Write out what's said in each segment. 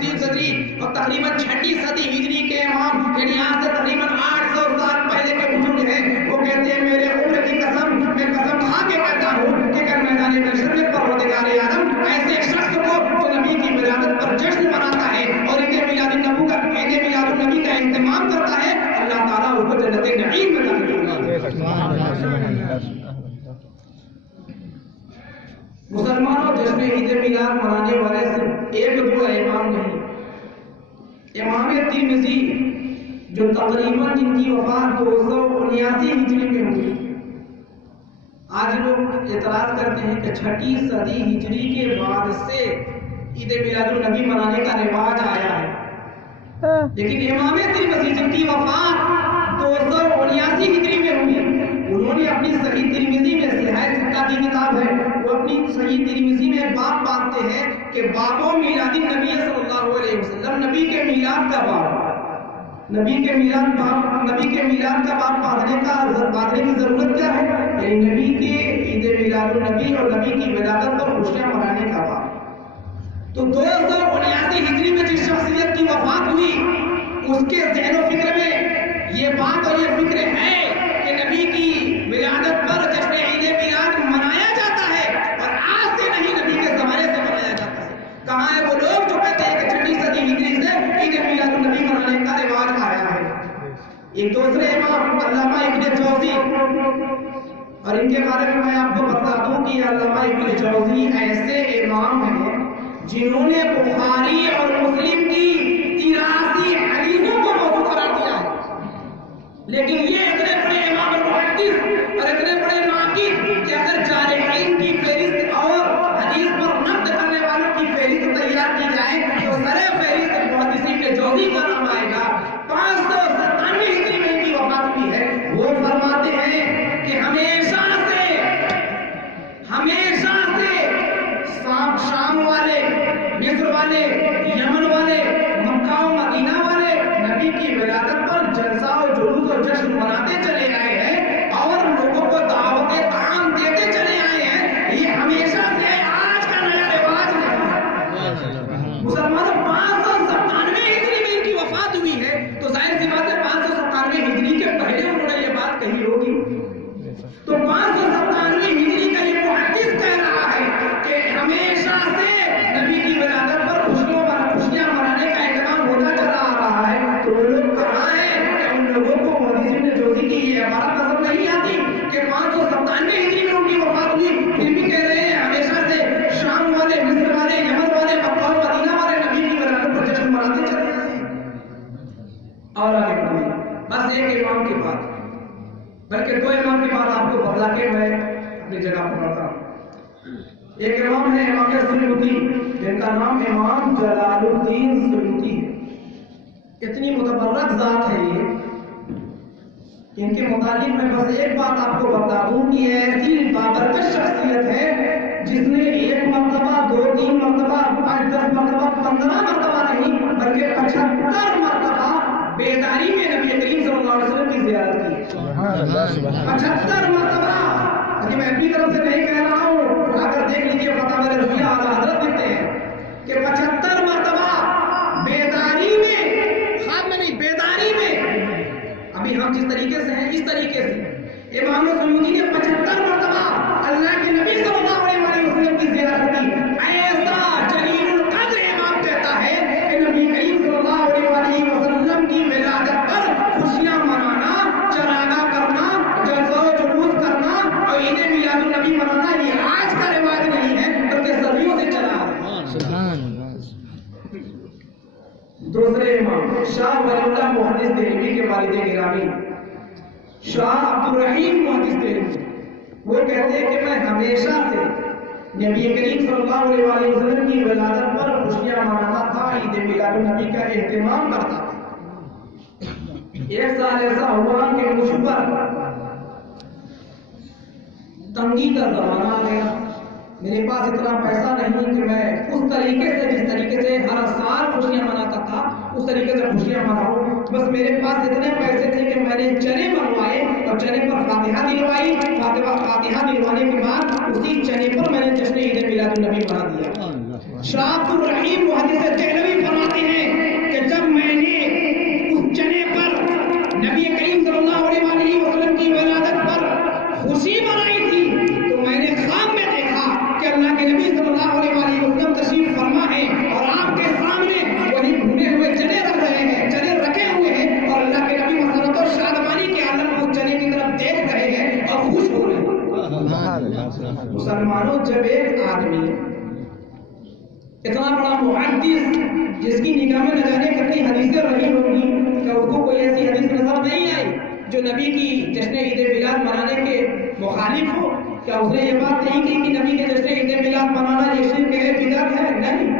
66 صدی اور تقریباً 6 صدی ہجری کے امام، یعنی آج سے تقریباً 800 سال پہلے کے بزرگ ہیں، وہ کہتے ہیں میرے عمر کی قسم، میں قسم کھا کے کہتا ہوں کہ اگر میدان محشر میں پروردگار عالم ایسے شخص کو جو نبی کی ولادت پر جشن مناتا ہے اور عید میلاد النبی کا اہتمام کرتا ہے، اللہ تعالیٰ اس کو جنت نعیم میں داخل کرے گا۔ مسلمانوں، جشن عید میلاد منانے والے صرف ایک دو امام نہیں، امام ترمذی جو تقریباً جن کی وفات 279 ہجری میں ہوئی، آج لوگ اعتراض کرتے ہیں کہ 6 صدی ہجری کے بعد سے عید میلاد النبی منانے کا رواج آیا ہے، لیکن امام ترمذی جن کی وفات 279 ہجری میں ہوئی، انہوں نے اپنی صحیح ترمذی میں صحیح ستہ کی کتاب ہے، وہ اپنی صحیح ترمذی میں باب باندھتے ہیں کہ بابو میلاد النبی صلی اللہ علیہ وسلم، نبی کے میلاد کا باب، نبی کے میلاد کا باب باندھنے کی ضرورت کیا ہے؟ یعنی نبی کے عید میلاد النبی اور نبی کی ولادت پر خوشیاں منانے کا باب۔ تو 279 ہجری میں جس شخصیت کی وفات ہوئی، اس کے ذہن و فکر میں یہ بات اور یہ فکر ہے کہ نبی کی ولادت پر جشن عید میلاد منایا جاتا ہے، اور آج سے نہیں، نبی کے زمانے سے منایا جاتا ہے۔ کہاں ہے وہ لوگ جو کہتے ہیں کہ 6 صدی ہجری سے عید میلاد النبی منانے کا رواج آیا ہے؟ ایک دوسرے امام علامہ ابن جوزی، اور ان کے بارے میں آپ کو بتا دوں کہ علامہ ابن جوزی ایسے امام ہیں جنہوں نے بخاری اور مسلم کی 83 حدیثوں کو موضوع قرار دیا ہے، لیکن یہ اتنے بڑے امام المحدث اور اتنے بڑے ناقد کہ اگر جارحین کی فہرست اور حدیث پر نقد کرنے والوں کی فہرست تیار کی جائے تو سر فہرست محدثین کے جوزی کا نام آئے گا۔ 597 ہجری میں ان کی وفات ہوئی ہے۔ وہ فرماتے ہیں کہ ہمیشہ سے شام والے، مصر والے، یمن والے، مکہ و مدینہ والے نبی کی ولادت پر جلسہ و جلوس و جشن مناتے چلے آئے ہیں اور لوگوں کو دعوت طعام دیتے چلے آئے ہیں۔ یہ ہمیشہ سے، آج کا نیا رواج نہیں ہے۔ مسلمانوں، 597 ہجری میں ان کی وفات ہوئی ہے، تو ظاہر سی بات ہے 597 ہجری کے پہلے انہوں نے یہ بات کہی ہوگی۔ تو 597 ہجری کا یہ محدث کہہ رہا ہے کہ ہمیشہ سے نبی کی ولادت پر خوشیاں منانے کا اہتمام ہوتا چلا آ رہا ہے۔ تو وہ لوگ کہاں ہیں کہ ان لوگوں کو محدث ابن جوزی کی یہ عبارت نظر نہیں آتی کہ 597 ہجری میں ان کی وفات ہوئی، پھر بھی کہہ رہے ہیں ہمیشہ سے شام والے، مصر والے، یمن والے، مکہ و مدینہ والے نبی کی ولادت پر جشن مناتے چلے آئے ہیں۔ اور آگے بڑھیں، بس ایک امام کی بات، بلکہ 2 امام کی بات آپ کو بتلا کے میں اپنی جگہ پر پڑھتا ہوں۔ ایک امام ہے امام سیوطی، جن کا نام امام جلال الدین سیوطی ہے۔ اتنی متبرک ذات ہے یہ کہ ان کے متعلق میں بس ایک بات آپ کو بتا دوں کہ ایسی بابرکت شخصیت ہے جس نے 1 مرتبہ، 2، 3 مرتبہ، 5، 10 مرتبہ، 15 مرتبہ نہیں بلکہ 75 مرتبہ بیداری میں نبی کریم صلی اللہ علیہ وسلم کی زیارت کی ہے۔ 75 مرتبہ، میں اپنی طرف سے نہیں کہہ رہا ہوں، آ کر دیکھ لیجیے فتاوی رضویہ اعلیٰ حضرت لکھتے ہیں کہ 75 مرتبہ بیداری میں، خواب میں نہیں، بیداری میں، ابھی ہم جس طریقے سے ہیں اس طریقے سے امام سیوطی نے 75 مرتبہ اللہ کے نبی صلی اللہ علیہ وسلم کی زیارت کی۔ ایسا جلیل القدر امام کہتا ہے کہ نبی کریم صلی اللہ علیہ وسلم کی ولادت پر خوشیاں منانا، چراغاں کرنا، جلسہ و جلوس کرنا اور عید میلاد النبی منانا یہ آج کا رواج نہیں ہے بلکہ صدیوں سے چلا آ رہا ہے۔ سبحان اللہ۔ دوسرے امام شاہ ولی اللہ محدث دہلوی کے والد گرامی شاہ عبد الرحیم محدث دہلوی، وہ کہتے ہیں کہ میں ہمیشہ سے نبی کریم صلی اللہ علیہ وسلم کی ولادت پر خوشیاں مناتا تھا، عید میلاد النبی کا اہتمام کرتا تھا۔ ایک سال ایسا ہوا کہ مجھ پر تنگی کا زمانہ آ گیا، میرے پاس اتنا پیسہ نہیں کہ میں اس طریقے سے، جس طریقے سے ہر سال خوشیاں مناتا تھا اس طریقے سے خوشیاں مناؤں۔ بس میرے پاس اتنے پیسے تھے کہ میں نے چنے منگوائے اور چنے پر فاتحہ دلوائی، فاتحہ دلوانے کے بعد اسی چنے پر میں نے جشن عید میلاد النبی بنا دیا۔ شاہ عبد الرحیم محدث دہلوی فرماتے نبی کی جشن عید میلاد منانے کے مخالف ہو؟ کیا اس نے یہ بات نہیں کی کہ نبی کے جشن عید میلاد منانا یہ شرک ہے، بدعت ہے؟ نہیں،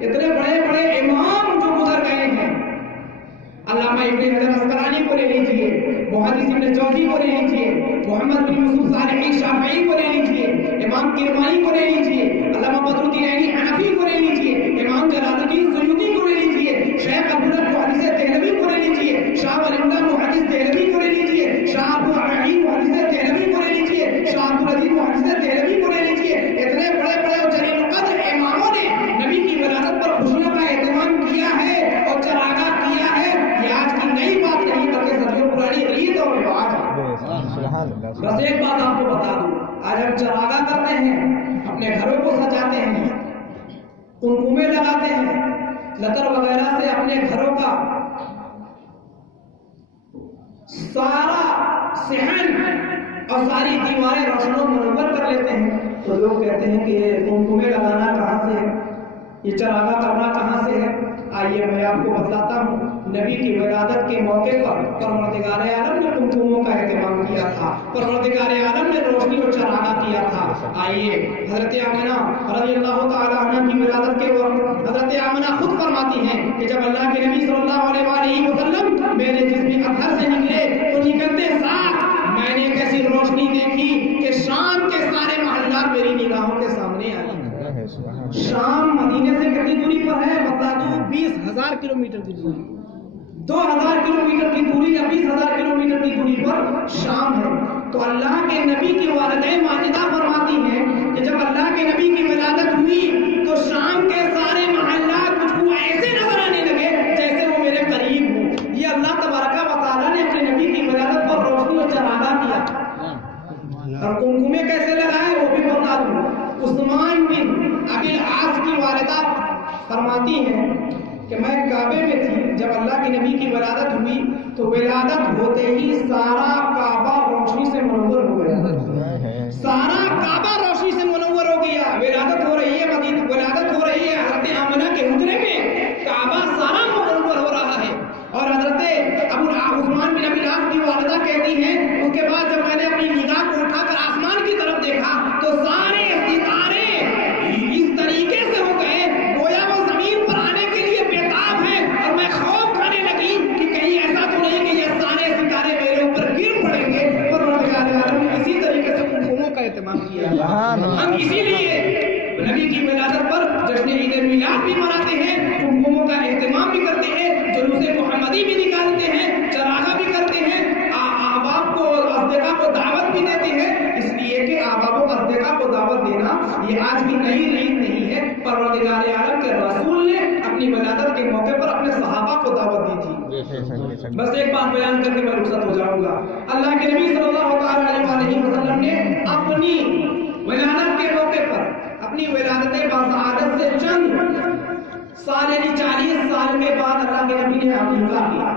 اتنے بڑے بڑے امام جو گزر گئے ہیں، علامہ ابن حجر اسقلانی کو لے لیجیے، محدث ابن جوزی کو لے لیجیے، محمد بن یوسف صالحی شافعی کو لے لیجیے، امام کرمانی کو لے لیجیے، علامہ بدر الدین عینی حنفی کو لے لیجیے، امام جلال الدین سیوطی کو لے لیجیے، شیخ عبداللہ محدث دہلوی کو لے لیجیے، شاہ ولی اللہ محدث دہلوی کو لے لیجیے، شاہ عبد الرحیم محدث دہلوی کو لے لیجیے، شاہ عبد العزیز محدث دہلوی کو لے لیجیے۔ اتنے بڑے بڑے اور جلیل القدر اماموں نے نبی کی ولادت پر خوشیوں کا اہتمام کیا ہے اور چراغاں کیا ہے۔ یہ آج کی نئی بات نہیں بلکہ صدیوں پرانی ریت اور رواج ہے۔ بس ایک بات آپ کو بتا دوں، آج ہم چراغاں کرتے ہیں، اپنے گھروں کو سجاتے ہیں، قمقمے لگاتے ہیں، لکڑ وغیرہ سے اپنے گھروں کا سارا صحن اور ساری دیواریں روشن و منور کر لیتے ہیں، تو لوگ کہتے ہیں کہ یہ قمقمے لگانا کہاں سے ہے، یہ چراغاں کرنا کہاں سے ہے؟ آئیے میں آپ کو بتلاتا ہوں، نبی کی ولادت کے موقع پر پروردگار عالم نے قمقموں کا اہتمام کیا تھا، پروردگار عالم نے روشنی اور چراغاں کیا تھا۔ آئیے حضرت آمنہ رضی اللہ تعالی عنہ کی ولادت کے وقت حضرت آمنہ خود فرماتی ہیں کہ جب اللہ کے نبی صلی اللہ علیہ وآلہ وسلم میرے جسم اطہر سے نکلے تو نکلتے ساتھ میں نے ایک ایسی روشنی دیکھی کہ شام کے سارے محلات میری نگاہوں کے سامنے آئے۔ شام مدینے سے کتنی دوری پر ہے بتا دوں؟ 20,000 کلومیٹر کی دوری، 2,000 کلومیٹر کی دوری یا 20,000 کلومیٹر کی دوری پر شام ہے۔ تو اللہ کے نبی کی والدہ ماجدہ فرماتی ہیں کہ جب اللہ کے نبی کی ولادت ہوئی تو شام کے سارے محلات مجھ کو ایسے نظر آنے لگے جیسے وہ میرے قریب ہوں۔ یہ اللہ تبارک و تعالیٰ نے اپنے نبی کی ولادت پر روشنی اور چراغاں کیا۔ اور قمقمے کیسے لگائے وہ بھی بتا دوں۔ عثمان بن ابی العاص کی والدہ فرماتی ہیں کہ میں کعبے میں تھی جب اللہ کے نبی کی ولادت ہوئی تو ولادت ہوتے ہی سارا کعبہ روشنی سے منور ہو گیا، سارا کعبہ روشنی سے منور ہو گیا۔ ولادت ہو رہی ہے مدینہ، ولادت ہو رہی ہے حضرت آمنہ کے حجرے میں، کعبہ سارا منور ہو رہا ہے۔ اور حضرت عثمان بن ابی العاص کی والدہ کہتی ہیں اس کے بعد جب میں نے اپنی نگاہ کو اٹھا کر آسمان کی طرف دیکھا تو سارے ستارے اس طریقے سے ہو گئے گویا وہ زمین پر آنے کے لیے بےتاب ہیں، اور میں خوف کھانے لگی کہ کہیں ایسا تو نہیں کہ یہ سارے ستارے میرے اوپر گر پڑیں گے۔ پروردگار عالم نے اسی طریقے سے قمقموں کا اہتمام کیا۔ ہم اسی لیے نبی کی ولادت پر جشن عید میلاد بھی مناتے ہیں، قمقموں کا اہتمام بھی کرتے ہیں، جلوس محمدی بھی نکالتے ہیں، چراغاں بھی کرتے ہیں، احباب کو اور اصدقاء کو دعوت بھی دیتے ہیں، اس لیے کہ احباب و اصدقاء کو دعوت دینا یہ آج کی نئی ریت نہیں ہے۔ پروردگار عالم کے رسول نے اپنی ولادت کے موقع پر اپنے صحابہ کو دعوت دی تھی۔ بس ایک بات بیان کر کے میں رخصت ہو جاؤں گا۔ اللہ کے نبی صلی اللہ علیہ وسلم نے اپنی ولادت کے موقع پر اپنی ولادت باسعادت سے چند سال یعنی 40 سال کے بعد اللہ کے نبی نے عقیقہ کیا۔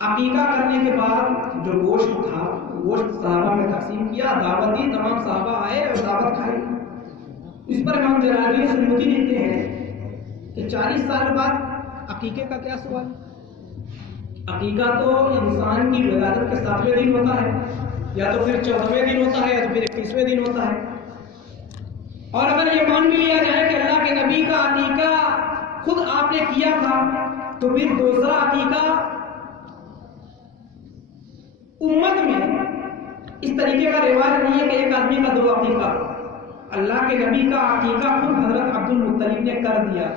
عقیقہ کرنے کے بعد جو گوشت تھا گوشت صحابہ میں تقسیم کیا، دعوت دی، تمام صحابہ آئے اور دعوت کھائی۔ اس پر امام جلال الدین سیوطی لکھتے ہیں کہ 40 سال بعد عقیقے کا کیا سوال؟ عقیقہ تو انسان کی ولادت کے 7ویں دن ہوتا ہے، یا تو پھر 14ویں دن ہوتا ہے، یا تو پھر 21ویں دن ہوتا ہے۔ اور اگر یہ مان بھی لیا جائے کہ اللہ کے نبی کا عقیقہ خود آپ نے کیا تھا تو پھر دوسرا عقیقہ امت میں اس طریقے کا رواج نہیں ہے کہ ایک آدمی کا 2 عقیقہ۔ اللہ کے نبی کا عقیقہ خود حضرت عبد المطلب نے کر دیا۔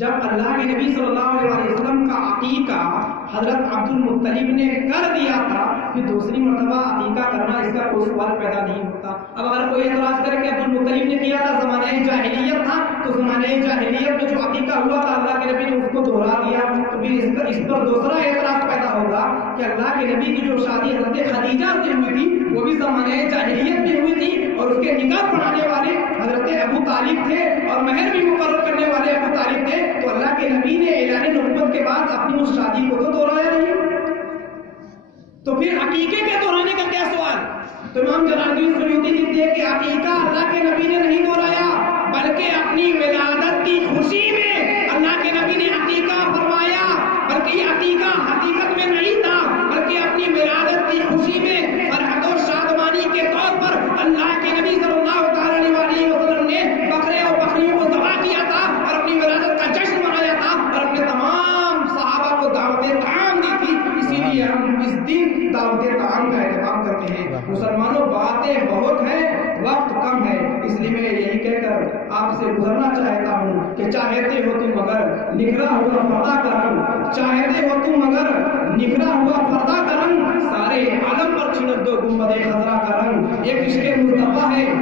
جب اللہ کے نبی صلی اللہ علیہ وسلم کا عقیقہ حضرت عبد المطلب نے کر دیا تھا، پھر دوسری مرتبہ عقیقہ کرنا اس کا کوئی سوال پیدا نہیں ہوتا۔ اب اگر کوئی اعتراض کرے کہ عبد المطلب نے کیا تھا زمانہ جاہلیت تھا، تو زمانہ جاہلیت میں جو عقیقہ ہوا تھا اللہ کے نبی نے اس کو دوہرا دیا، تو پھر اس پر دوسرا اعتراض پیدا ہوگا کہ اللہ کے نبی کی جو شادی حضرت خدیجہ سے ہوئی تھی وہ بھی زمانہ جاہلیت میں ہوئی تھی، اور اس کے نکاح پڑھانے والے حضرت ابو طالب تھے اور مہر بھی مقرر کرنے والے ابو طالب تھے، تو اللہ کے نبی نے اعلان نبوت کے بعد اپنی اس شادی کو تو دوہرایا نہیں، تو پھر عقیقے کے دہرانے کا کیا سوال؟ تو امام جلال الدین سیوطی لکھتے ہیں کہ عقیقہ اللہ کے نبی نے نہیں دہرایا، بلکہ اپنی ولادت کی خوشی میں اللہ کے نبی نے عقیقہ فرمایا، بلکہ یہ عقیقہ حقیقت میں نہیں تھا، چاہتے ہو تم اگر نکھرا ہوا فردا کا رنگ، چاہتے ہو تم اگر نکھرا ہوا فردا کا رنگ، سارے عالم پر چھڑک دو گنبد خضرا کا رنگ۔ ایک عشق مصطفیٰ ہے